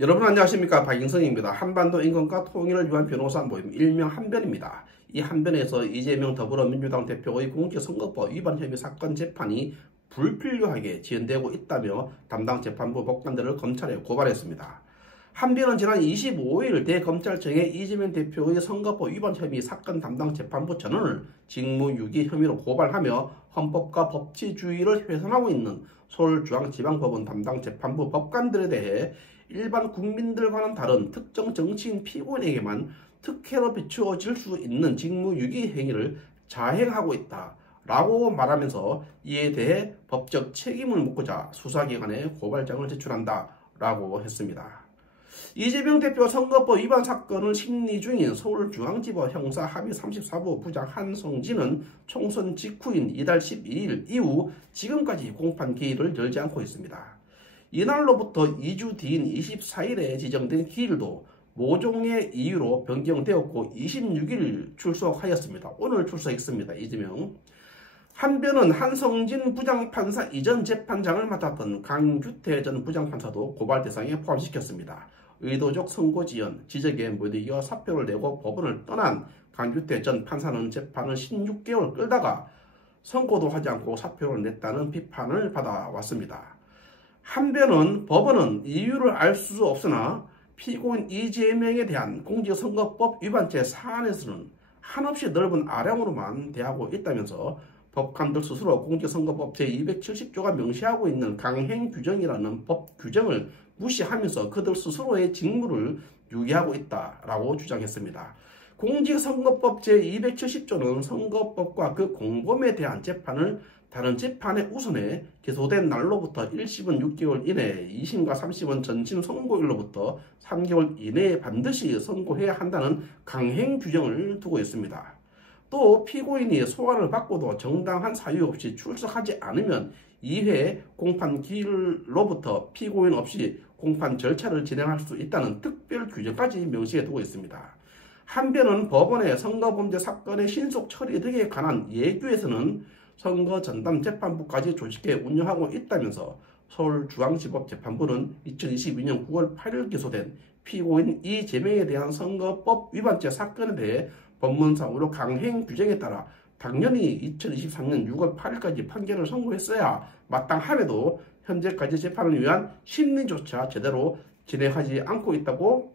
여러분 안녕하십니까, 박영선입니다. 한반도 인권과 통일을 위한 변호사 모임 일명 한변입니다. 이 한변에서 이재명 더불어민주당 대표의 공직선거법 위반 혐의 사건 재판이 불필요하게 지연되고 있다며 담당 재판부 법관들을 검찰에 고발했습니다. 한변은 지난 25일 대검찰청에 이재명 대표의 선거법 위반 혐의 사건 담당 재판부 전원을 직무유기 혐의로 고발하며 헌법과 법치주의를 훼손하고 있는 서울중앙지방법원 담당 재판부 법관들에 대해 일반 국민들과는 다른 특정 정치인 피고인에게만 특혜로 비추어질 수 있는 직무유기 행위를 자행하고 있다라고 말하면서 이에 대해 법적 책임을 묻고자 수사기관에 고발장을 제출한다라고 했습니다. 이재명 대표 선거법 위반 사건을 심리 중인 서울중앙지법 형사합의 34부 부장 한성진은 총선 직후인 이달 12일 이후 지금까지 공판 기일을 열지 않고 있습니다. 이날로부터 2주 뒤인 24일에 지정된 기일도 모종의 이유로 변경되었고 26일 출석하였습니다. 오늘 출석했습니다. 이재명. 한변은 한성진 부장판사 이전 재판장을 맡았던 강규태 전 부장판사도 고발 대상에 포함시켰습니다. 의도적 선고지연, 지적에 못 이겨 사표를 내고 법원을 떠난 강규태 전 판사는 재판을 16개월 끌다가 선고도 하지 않고 사표를 냈다는 비판을 받아왔습니다. 한변은 법원은 이유를 알 수 없으나 피고인 이재명에 대한 공직선거법 위반죄 사안에서는 한없이 넓은 아량으로만 대하고 있다면서 법관들 스스로 공직선거법 제270조가 명시하고 있는 강행규정이라는 법 규정을 무시하면서 그들 스스로의 직무를 유기하고 있다라고 주장했습니다. 공직선거법 제270조는 선거법과 그 공범에 대한 재판을 다른 재판에 우선해 기소된 날로부터 1심은 6개월 이내, 2심과 3심은 전심 선고일로부터 3개월 이내에 반드시 선고해야 한다는 강행 규정을 두고 있습니다. 또 피고인이 소환을 받고도 정당한 사유 없이 출석하지 않으면 2회 공판 기일로부터 피고인 없이 공판 절차를 진행할 수 있다는 특별 규정까지 명시해 두고 있습니다. 한변은 법원의 선거범죄 사건의 신속 처리 등에 관한 예규에서는 선거전담재판부까지 조직해 운영하고 있다면서 서울중앙지법 재판부는 2022년 9월 8일 기소된 피고인 이재명에 대한 선거법 위반죄 사건에 대해 법문상으로 강행 규정에 따라 당연히 2023년 6월 8일까지 판결을 선고했어야 마땅함에도 현재까지 재판을 위한 심리조차 제대로 진행하지 않고 있다고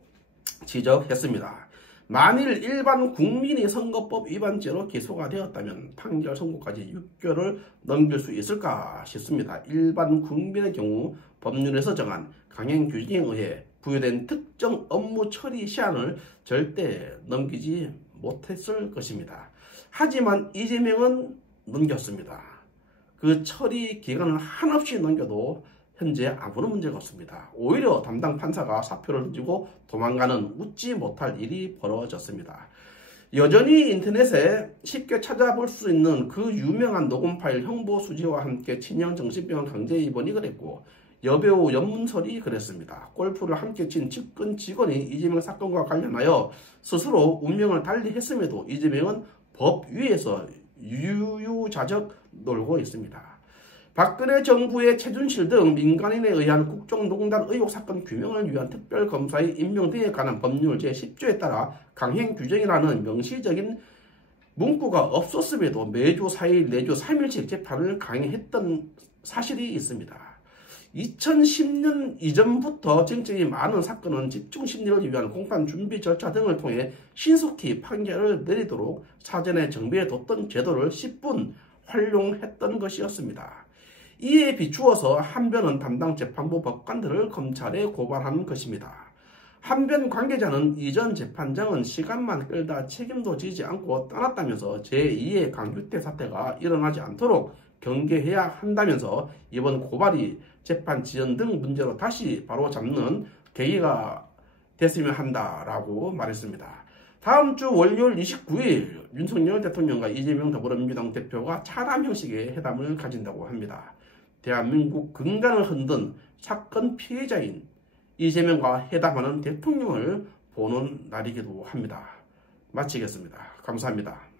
지적했습니다. 만일 일반 국민이 선거법 위반죄로 기소가 되었다면 판결 선고까지 6개월을 넘길 수 있을까 싶습니다. 일반 국민의 경우 법률에서 정한 강행 규정에 의해 부여된 특정 업무 처리 시한을 절대 넘기지 못했을 것입니다. 하지만 이재명은 넘겼습니다. 그 처리 기간을 한없이 넘겨도 현재 아무런 문제가 없습니다. 오히려 담당 판사가 사표를 던지고 도망가는 웃지 못할 일이 벌어졌습니다. 여전히 인터넷에 쉽게 찾아볼 수 있는 그 유명한 녹음 파일 형보 수지와 함께 친형 정신병원 강제 입원이 그랬고 여배우 연문설이 그랬습니다. 골프를 함께 친 측근 직원이 이재명 사건과 관련하여 스스로 운명을 달리했음에도 이재명은 법 위에서 유유자적 놀고 있습니다. 박근혜 정부의 최준실 등 민간인에 의한 국정농단 의혹 사건 규명을 위한 특별검사의 임명 등에 관한 법률 제10조에 따라 강행 규정이라는 명시적인 문구가 없었음에도 매주 4일, 내주 3일씩 재판을 강행했던 사실이 있습니다. 2010년 이전부터 쟁점이 많은 사건은 집중심리를 위한 공판 준비 절차 등을 통해 신속히 판결을 내리도록 사전에 정비해뒀던 제도를 10분 활용했던 것이었습니다. 이에 비추어서 한변은 담당 재판부 법관들을 검찰에 고발한 것입니다. 한변 관계자는 이전 재판장은 시간만 끌다 책임도 지지 않고 떠났다면서 제2의 강규태 사태가 일어나지 않도록 경계해야 한다면서 이번 고발이 재판 지연 등 문제로 다시 바로잡는 계기가 됐으면 한다라고 말했습니다. 다음 주 월요일 29일 윤석열 대통령과 이재명 더불어민주당 대표가 차람 형식의 회담을 가진다고 합니다. 대한민국 근간을 흔든 사건 피해자인 이재명과 회담하는 대통령을 보는 날이기도 합니다. 마치겠습니다. 감사합니다.